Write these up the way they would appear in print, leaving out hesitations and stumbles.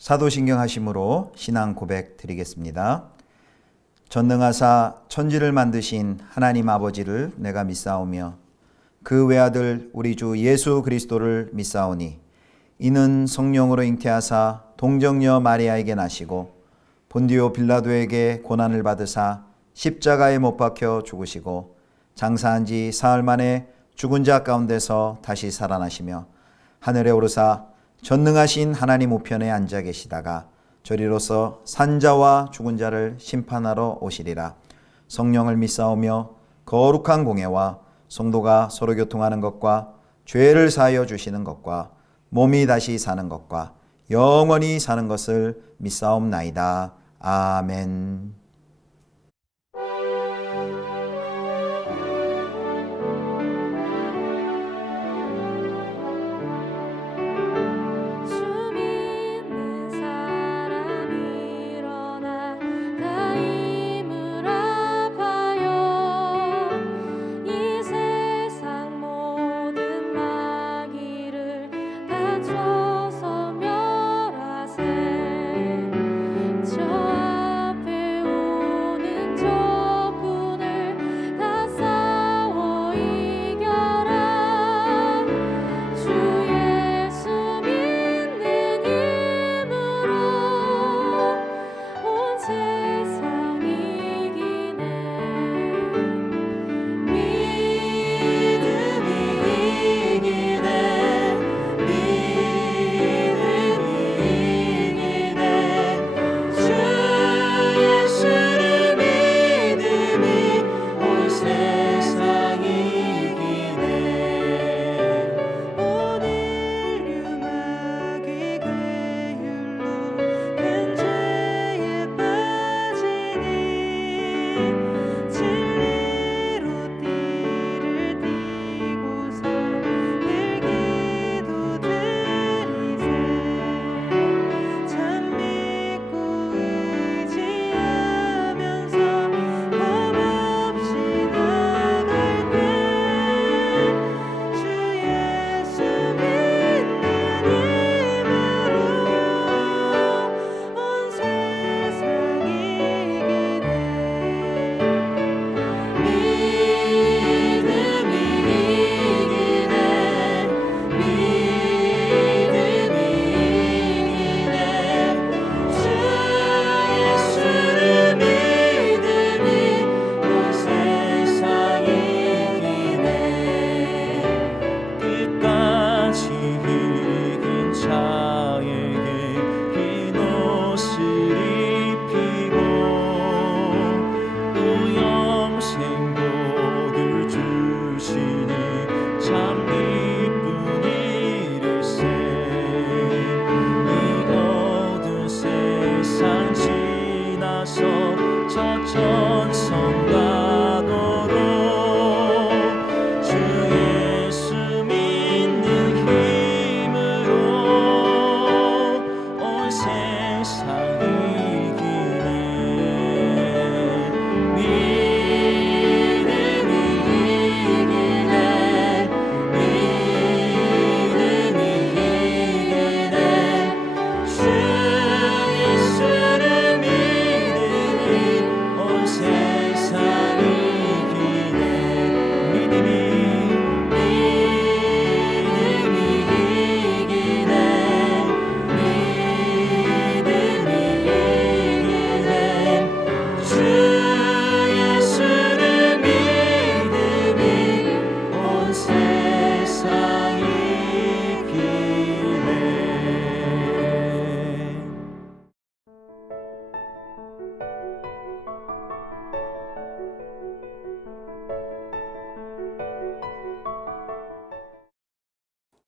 사도신경 하심으로 신앙 고백 드리겠습니다. 전능하사 천지를 만드신 하나님 아버지를 내가 믿사오며 그 외아들 우리 주 예수 그리스도를 믿사오니 이는 성령으로 잉태하사 동정녀 마리아에게 나시고 본디오 빌라도에게 고난을 받으사 십자가에 못 박혀 죽으시고 장사한 지 사흘 만에 죽은 자 가운데서 다시 살아나시며 하늘에 오르사 전능하신 하나님 우편에 앉아 계시다가 저리로서 산자와 죽은 자를 심판하러 오시리라. 성령을 믿사오며 거룩한 공예와 성도가 서로 교통하는 것과 죄를 사하여 주시는 것과 몸이 다시 사는 것과 영원히 사는 것을 믿사옵나이다. 아멘.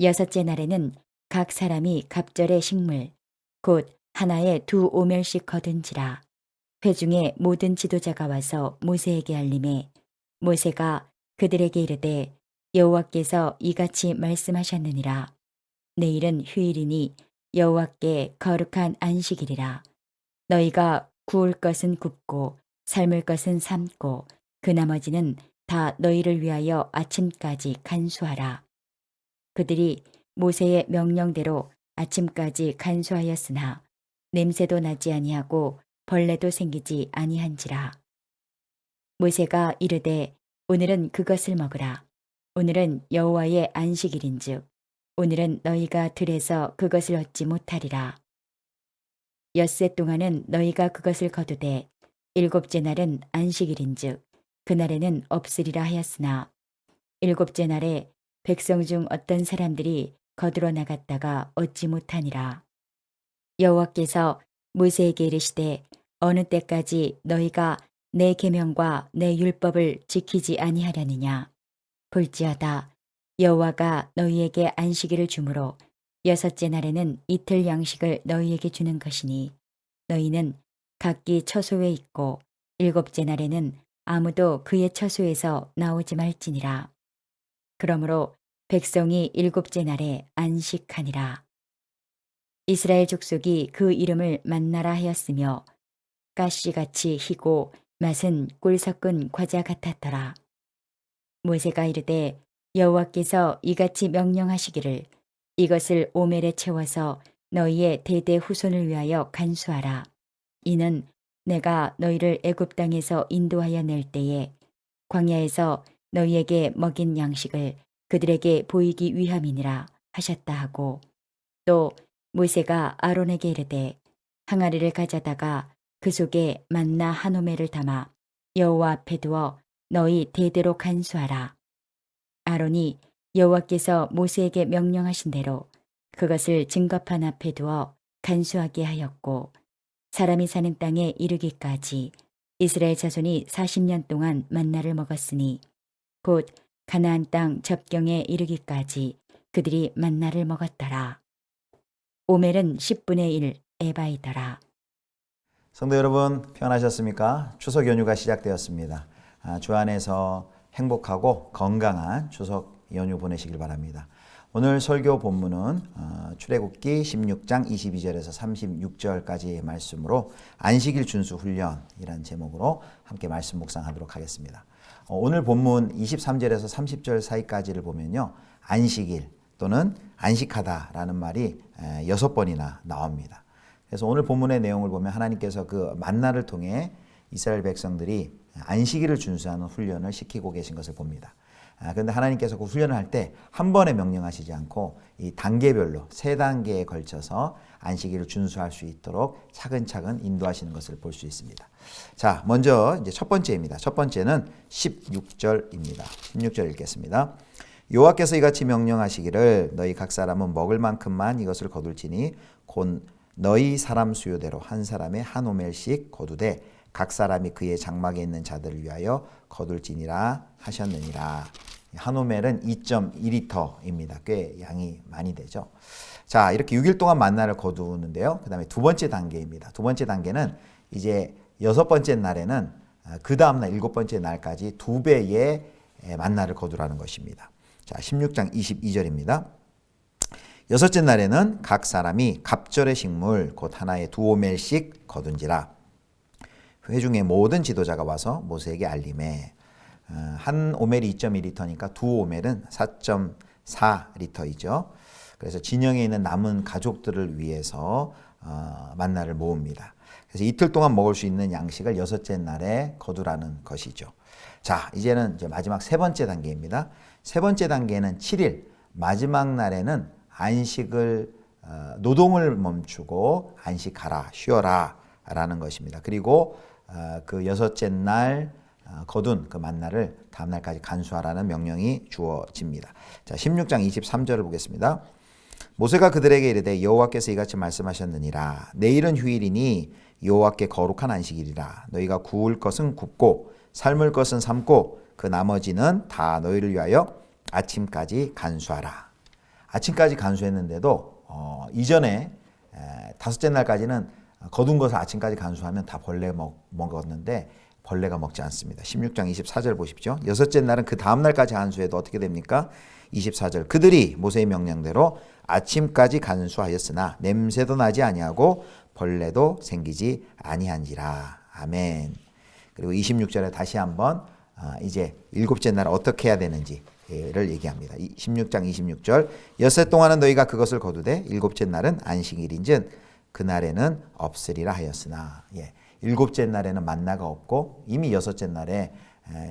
여섯째 날에는 각 사람이 갑절의 식물 곧 하나에 2오멜씩 거둔지라. 회중의 모든 지도자가 와서 모세에게 알림해 모세가 그들에게 이르되 여호와께서 이같이 말씀하셨느니라. 내일은 휴일이니 여호와께 거룩한 안식일이라. 너희가 구울 것은 굽고 삶을 것은 삶고 그 나머지는 다 너희를 위하여 아침까지 간수하라. 그들이 모세의 명령대로 아침까지 간수하였으나 냄새도 나지 아니하고 벌레도 생기지 아니한지라. 모세가 이르되 오늘은 그것을 먹으라. 오늘은 여호와의 안식일인즉 오늘은 너희가 들에서 그것을 얻지 못하리라. 엿새 동안은 너희가 그것을 거두되 일곱째 날은 안식일인즉 그날에는 없으리라 하였으나 일곱째 날에 백성 중 어떤 사람들이 거두러 나갔다가 얻지 못하니라. 여호와께서 모세에게 이르시되 어느 때까지 너희가 내 계명과 내 율법을 지키지 아니하려느냐. 볼지어다 여호와가 너희에게 안식일을 주므로 여섯째 날에는 이틀 양식을 너희에게 주는 것이니 너희는 각기 처소에 있고 일곱째 날에는 아무도 그의 처소에서 나오지 말지니라. 그러므로 백성이 일곱째 날에 안식하니라. 이스라엘 족속이 그 이름을 만나라 하였으며 가시같이 희고 맛은 꿀 섞은 과자 같았더라. 모세가 이르되 여호와께서 이같이 명령하시기를 이것을 오멜에 채워서 너희의 대대 후손을 위하여 간수하라. 이는 내가 너희를 애굽 땅에서 인도하여 낼 때에 광야에서 너희에게 먹인 양식을 그들에게 보이기 위함이니라 하셨다 하고 또 모세가 아론에게 이르되 항아리를 가져다가 그 속에 만나 한 오멜을 담아 여호와 앞에 두어 너희 대대로 간수하라. 아론이 여호와께서 모세에게 명령하신 대로 그것을 증거판 앞에 두어 간수하게 하였고 사람이 사는 땅에 이르기까지 이스라엘 자손이 40년 동안 만나를 먹었으니 곧 가나안 땅 접경에 이르기까지 그들이 만나를 먹었더라. 오멜은 10분의 1 에바이더라. 성도 여러분 평안하셨습니까? 추석 연휴가 시작되었습니다. 주 안에서 행복하고 건강한 추석 연휴 보내시길 바랍니다. 오늘 설교 본문은 출애굽기 16장 22절에서 36절까지의 말씀으로 안식일 준수 훈련이라는 제목으로 함께 말씀 묵상하도록 하겠습니다. 오늘 본문 23절에서 30절 사이까지를 보면요. 안식일 또는 안식하다라는 말이 6번이나 나옵니다. 그래서 오늘 본문의 내용을 보면 하나님께서 그 만나를 통해 이스라엘 백성들이 안식일을 준수하는 훈련을 시키고 계신 것을 봅니다. 그런데 하나님께서 그 훈련을 할 때 한 번에 명령하시지 않고 이 단계별로 3단계에 걸쳐서 안식일을 준수할 수 있도록 차근차근 인도하시는 것을 볼 수 있습니다. 자, 먼저 이제 첫 번째입니다. 첫 번째는 16절입니다. 16절 읽겠습니다. 여호와께서 이같이 명령하시기를 너희 각 사람은 먹을 만큼만 이것을 거둘지니 곧 너희 사람 수요대로 한 사람에 한 오멜씩 거두되 각 사람이 그의 장막에 있는 자들을 위하여 거둘지니라 하셨느니라. 한 오멜은 2.2리터입니다. 꽤 양이 많이 되죠. 자, 이렇게 6일 동안 만나를 거두는데요. 그 다음에 두 번째 단계입니다. 두 번째 단계는 이제 6번째 날에는 그 다음날 7번째 날까지 2배의 만나를 거두라는 것입니다. 자, 16장 22절입니다. 여섯째 날에는 각 사람이 갑절의 식물 곧 하나에 2오멜씩 거둔지라. 회중의 모든 지도자가 와서 모세에게 알림해. 한 오멜이 2.2리터니까 2오멜은 4.4리터이죠. 그래서 진영에 있는 남은 가족들을 위해서 만나를 모읍니다. 그래서 이틀 동안 먹을 수 있는 양식을 여섯째 날에 거두라는 것이죠. 자, 이제는 이제 마지막 세 번째 단계입니다. 세 번째 단계는 7일, 마지막 날에는 안식을 노동을 멈추고 안식하라, 쉬어라 라는 것입니다. 그리고 그 여섯째 날 거둔 그 만나를 다음 날까지 간수하라는 명령이 주어집니다. 자, 16장 23절을 보겠습니다. 모세가 그들에게 이르되 여호와께서 이같이 말씀하셨느니라. 내일은 휴일이니 여호와께 거룩한 안식일이라. 너희가 구울 것은 굽고 삶을 것은 삶고 그 나머지는 다 너희를 위하여 아침까지 간수하라. 아침까지 간수했는데도 이전에 다섯째 날까지는 거둔 것을 아침까지 간수하면 다 벌레 먹었는데 벌레가 먹지 않습니다. 16장 24절 보십시오. 여섯째 날은 그 다음 날까지 간수해도 어떻게 됩니까? 24절 그들이 모세의 명령대로 아침까지 간수하였으나 냄새도 나지 아니하고 벌레도 생기지 아니한지라. 아멘. 그리고 26절에 다시 한번 이제 일곱째 날 어떻게 해야 되는지를 얘기합니다. 16장 26절 여섯 동안은 너희가 그것을 거두되 일곱째 날은 안식일인즉 그날에는 없으리라 하였으나 일곱째 날에는 만나가 없고 이미 여섯째 날에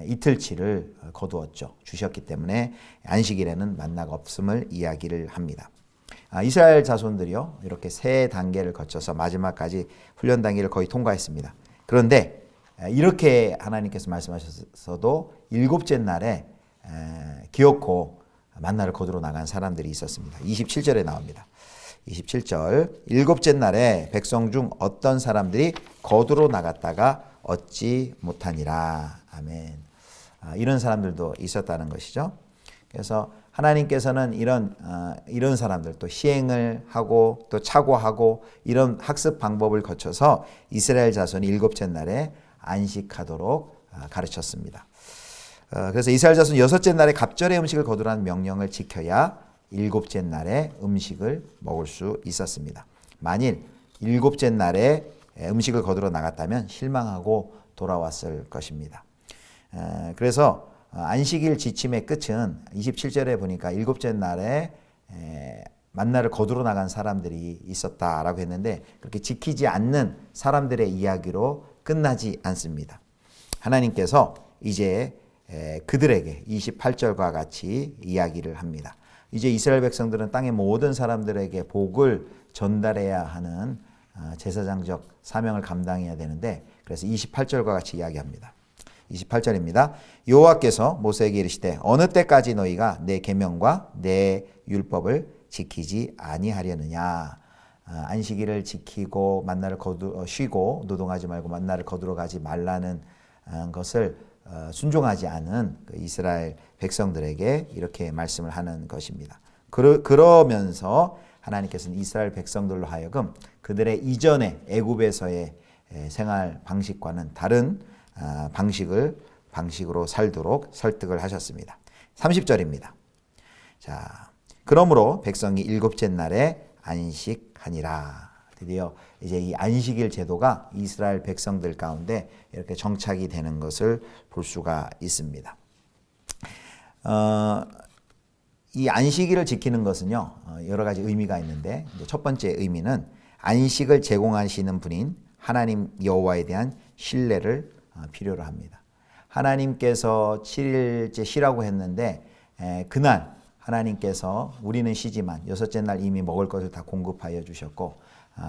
이틀치를 거두었죠. 주셨기 때문에 안식일에는 만나가 없음을 이야기를 합니다. 이스라엘 자손들이요 이렇게 세 단계를 거쳐서 마지막까지 훈련 단계를 거의 통과했습니다. 그런데 이렇게 하나님께서 말씀하셨어도 일곱째 날에 기어코 만나를 거두러 나간 사람들이 있었습니다. 27절에 나옵니다. 27절 일곱째 날에 백성 중 어떤 사람들이 거두러 나갔다가 얻지 못하니라. 아멘. 이런 사람들도 있었다는 것이죠. 그래서 하나님께서는 이런 사람들 또 시행을 하고 또 착오하고 이런 학습 방법을 거쳐서 이스라엘 자손이 일곱째 날에 안식하도록 가르쳤습니다. 그래서 이스라엘 자손 여섯째 날에 갑절의 음식을 거두라는 명령을 지켜야 일곱째 날에 음식을 먹을 수 있었습니다. 만일 일곱째 날에 음식을 거두러 나갔다면 실망하고 돌아왔을 것입니다. 그래서 안식일 지침의 끝은 27절에 보니까 일곱째 날에 만나를 거두러 나간 사람들이 있었다라고 했는데 그렇게 지키지 않는 사람들의 이야기로 끝나지 않습니다. 하나님께서 이제 그들에게 28절과 같이 이야기를 합니다. 이제 이스라엘 백성들은 땅의 모든 사람들에게 복을 전달해야 하는 제사장적 사명을 감당해야 되는데 그래서 28절과 같이 이야기합니다. 28절입니다. 여호와께서 모세에게 이르시되 어느 때까지 너희가 내 계명과 내 율법을 지키지 아니하려느냐. 안식일을 지키고 만나를 쉬고 노동하지 말고 만나를 거두러 가지 말라는 것을 순종하지 않은 그 이스라엘 백성들에게 이렇게 말씀을 하는 것입니다. 그러면서 하나님께서는 이스라엘 백성들로 하여금 그들의 이전의 애굽에서의 생활 방식과는 다른 방식으로 살도록 설득을 하셨습니다. 30절입니다. 자, 그러므로 백성이 일곱째 날에 안식하니라. 드디어 이제 이 안식일 제도가 이스라엘 백성들 가운데 이렇게 정착이 되는 것을 볼 수가 있습니다. 이 안식일을 지키는 것은요 여러 가지 의미가 있는데 첫 번째 의미는 안식을 제공하시는 분인 하나님 여호와에 대한 신뢰를 필요로 합니다. 하나님께서 7일째 쉬라고 했는데 그날 하나님께서 우리는 쉬지만 여섯째 날 이미 먹을 것을 다 공급하여 주셨고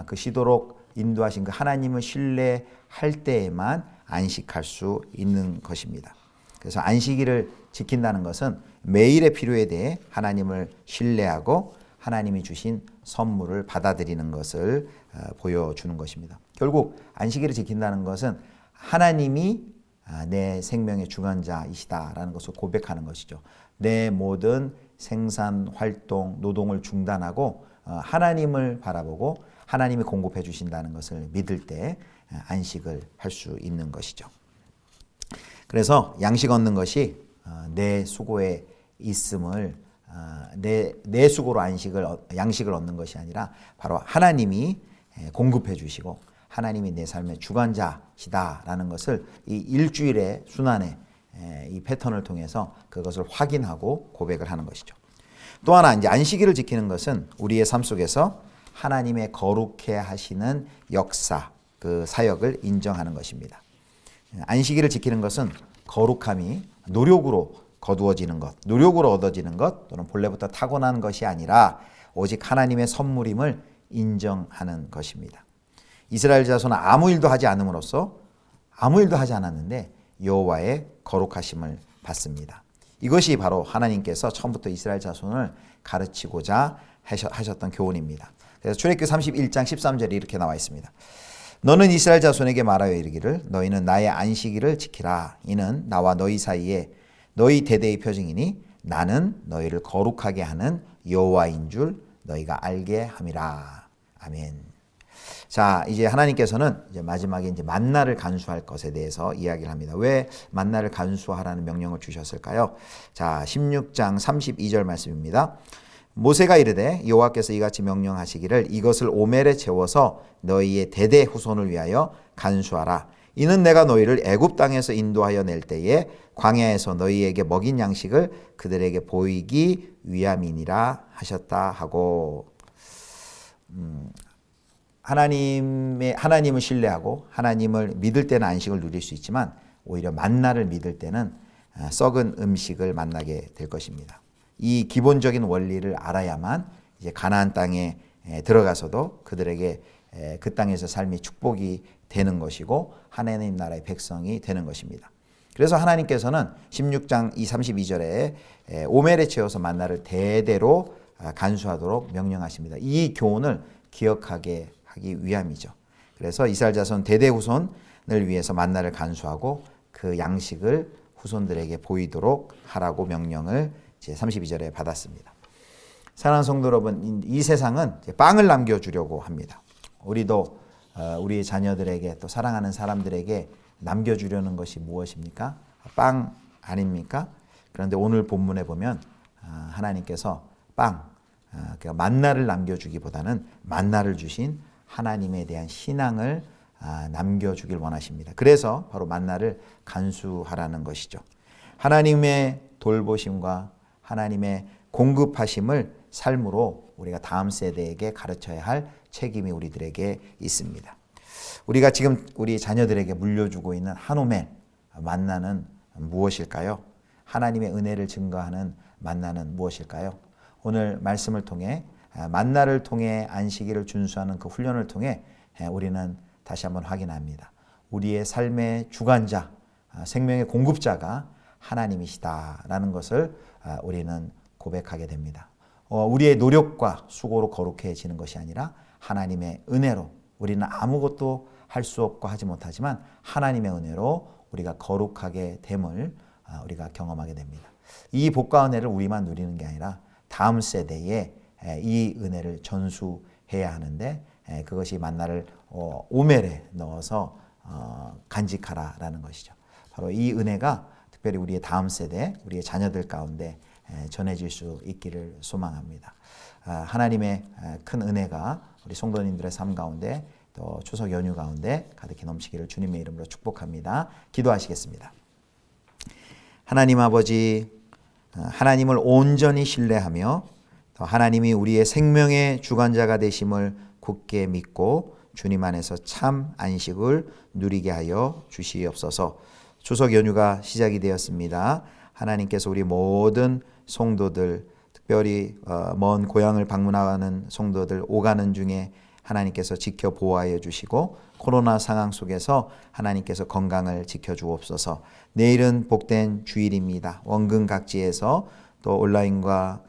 그 쉬도록 인도하신 그 하나님을 신뢰할 때에만 안식할 수 있는 것입니다. 그래서 안식일을 지킨다는 것은 매일의 필요에 대해 하나님을 신뢰하고 하나님이 주신 선물을 받아들이는 것을 보여주는 것입니다. 결국 안식일을 지킨다는 것은 하나님이 내 생명의 주관자이시다라는 것을 고백하는 것이죠. 내 모든 생산, 활동, 노동을 중단하고 하나님을 바라보고 하나님이 공급해 주신다는 것을 믿을 때 안식을 할 수 있는 것이죠. 그래서 양식 얻는 것이 내 수고에 있음을 내 수고로 양식을 얻는 것이 아니라 바로 하나님이 공급해 주시고 하나님이 내 삶의 주관자시다라는 것을 이 일주일의 순환의 이 패턴을 통해서 그것을 확인하고 고백을 하는 것이죠. 또 하나 이제 안식일을 지키는 것은 우리의 삶 속에서 하나님의 거룩해 하시는 역사, 그 사역을 인정하는 것입니다. 안식일을 지키는 것은 거룩함이 노력으로 거두어지는 것, 노력으로 얻어지는 것 또는 본래부터 타고난 것이 아니라 오직 하나님의 선물임을 인정하는 것입니다. 이스라엘 자손은 아무 일도 하지 않음으로써 아무 일도 하지 않았는데 여호와의 거룩하심을 받습니다. 이것이 바로 하나님께서 처음부터 이스라엘 자손을 가르치고자 하셨던 교훈입니다. 그래서 출애굽기 31장 13절에 이렇게 나와 있습니다. 너는 이스라엘 자손에게 말하여 이르기를 너희는 나의 안식일을 지키라. 이는 나와 너희 사이에 너희 대대의 표징이니 나는 너희를 거룩하게 하는 여호와인 줄 너희가 알게 함이라. 아멘. 자, 이제 하나님께서는 이제 마지막에 이제 만나를 간수할 것에 대해서 이야기를 합니다. 왜 만나를 간수하라는 명령을 주셨을까요? 자, 16장 32절 말씀입니다. 모세가 이르되 여호와께서 이같이 명령하시기를 이것을 오멜에 채워서 너희의 대대 후손을 위하여 간수하라. 이는 내가 너희를 애굽 땅에서 인도하여 낼 때에 광야에서 너희에게 먹인 양식을 그들에게 보이기 위함이니라 하셨다 하고 하나님을 신뢰하고 하나님을 믿을 때는 안식을 누릴 수 있지만 오히려 만나를 믿을 때는 썩은 음식을 만나게 될 것입니다. 이 기본적인 원리를 알아야만 이제 가나안 땅에 들어가서도 그들에게 그 땅에서 삶이 축복이 되는 것이고 하나님 나라의 백성이 되는 것입니다. 그래서 하나님께서는 16장 32절에 오멜에 채워서 만나를 대대로 간수하도록 명령하십니다. 이 교훈을 기억하게 하기 위함이죠. 그래서 이스라엘 자손 대대 후손을 위해서 만나를 간수하고 그 양식을 후손들에게 보이도록 하라고 명령을 제 32절에 받았습니다. 사랑하는 성도 여러분, 이 세상은 빵을 남겨주려고 합니다. 우리도 우리의 자녀들에게 또 사랑하는 사람들에게 남겨주려는 것이 무엇입니까? 빵 아닙니까? 그런데 오늘 본문에 보면 하나님께서 그러니까 만나를 남겨주기보다는 만나를 주신 하나님에 대한 신앙을 남겨주길 원하십니다. 그래서 바로 만나를 간수하라는 것이죠. 하나님의 돌보심과 하나님의 공급하심을 삶으로 우리가 다음 세대에게 가르쳐야 할 책임이 우리들에게 있습니다. 우리가 지금 우리 자녀들에게 물려주고 있는 한오멜 만나는 무엇일까요? 하나님의 은혜를 증거하는 만나는 무엇일까요? 오늘 말씀을 통해 만나를 통해 안식일을 준수하는 그 훈련을 통해 우리는 다시 한번 확인합니다. 우리의 삶의 주관자, 생명의 공급자가 하나님이시다라는 것을 우리는 고백하게 됩니다. 우리의 노력과 수고로 거룩해지는 것이 아니라 하나님의 은혜로 우리는 아무것도 할 수 없고 하지 못하지만 하나님의 은혜로 우리가 거룩하게 됨을 우리가 경험하게 됩니다. 이 복과 은혜를 우리만 누리는 게 아니라 다음 세대에 이 은혜를 전수해야 하는데 그것이 만나를 오멜에 넣어서 간직하라라는 것이죠. 바로 이 은혜가 특별히 우리의 다음 세대, 우리의 자녀들 가운데 전해질 수 있기를 소망합니다. 하나님의 큰 은혜가 우리 성도님들의 삶 가운데 또 추석 연휴 가운데 가득히 넘치기를 주님의 이름으로 축복합니다. 기도하시겠습니다. 하나님 아버지, 하나님을 온전히 신뢰하며 또 하나님이 우리의 생명의 주관자가 되심을 굳게 믿고 주님 안에서 참 안식을 누리게 하여 주시옵소서. 추석 연휴가 시작이 되었습니다. 하나님께서 우리 모든 성도들, 특별히 먼 고향을 방문하는 성도들 오가는 중에 하나님께서 지켜 보호하여 주시고 코로나 상황 속에서 하나님께서 건강을 지켜 주옵소서. 내일은 복된 주일입니다. 원근 각지에서 또 온라인과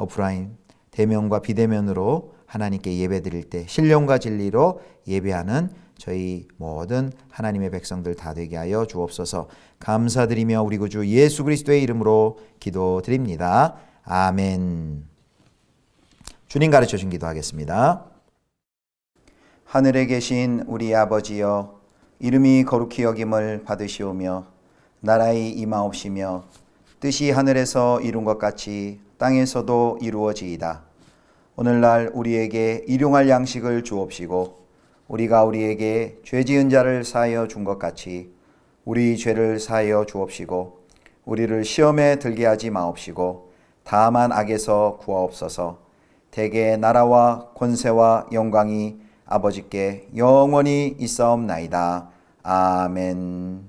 오프라인, 대면과 비대면으로 하나님께 예배드릴 때 신령과 진리로 예배하는 저희 모든 하나님의 백성들 다 되게 하여 주옵소서. 감사드리며 우리 구주 예수 그리스도의 이름으로 기도드립니다. 아멘. 주님 가르쳐 준 기도하겠습니다. 하늘에 계신 우리 아버지여, 이름이 거룩히 여김을 받으시오며 나라의 임하옵시며 뜻이 하늘에서 이룬 것 같이 땅에서도 이루어지이다. 오늘날 우리에게 일용할 양식을 주옵시고 우리가 우리에게 죄 지은 자를 사하여 준 것 같이 우리 죄를 사하여 주옵시고 우리를 시험에 들게 하지 마옵시고 다만 악에서 구하옵소서. 대개 나라와 권세와 영광이 아버지께 영원히 있사옵나이다. 아멘.